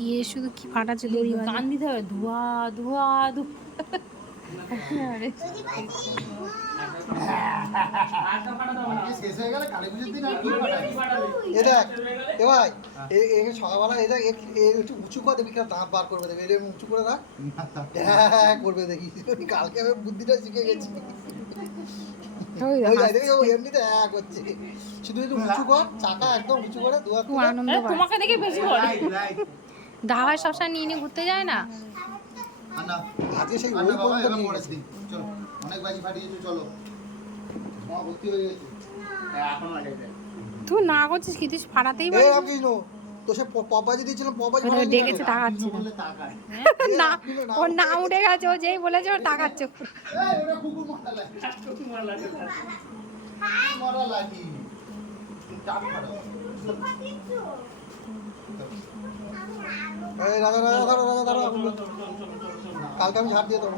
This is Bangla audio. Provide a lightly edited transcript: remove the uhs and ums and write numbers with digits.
ইয়ে শুধু কি ফাটাচ্ছে দড়ি গান দিতে হবে ধোয়া ধোয়া সকালবেলা একটু উঁচু করে দেখবি দাঁত বার করবে দেখবি এটা উঁচু করে রাখ হ্যাঁ করবে দেখি কালকে আমি বুদ্ধিটা শিখে গেছি এমনিতে হ্যাঁ করছে শুধু একটু উঁচু কর চাকা একদম উঁচু করে তোমাকে দেখে বেশি করে দাওয়ায় সবসময় নিয়ে নিয়ে ঘুরতে যায় না আজকে সেই ওই পর্যন্ত নিয়ে গেছি চলো অনেক বাজি ফাটিয়েছো চলো ভর্তি হয়ে গেছে এখন লাগাইতে তুই না করছিস কি তুই ফাটাতেই পারিস তো সে পপাজি দিয়েছিলাম পপাজি ডেকেছে তাকাচ্ছে না ওর নাম উঠে গেছে ও যেই বলেছে ওর তাকাচ্ছে ওটা কুকুর মারা লাগি চাপ ফাটাও এই রাজা কালকে আমি ঝাড় দিয়ে দেবো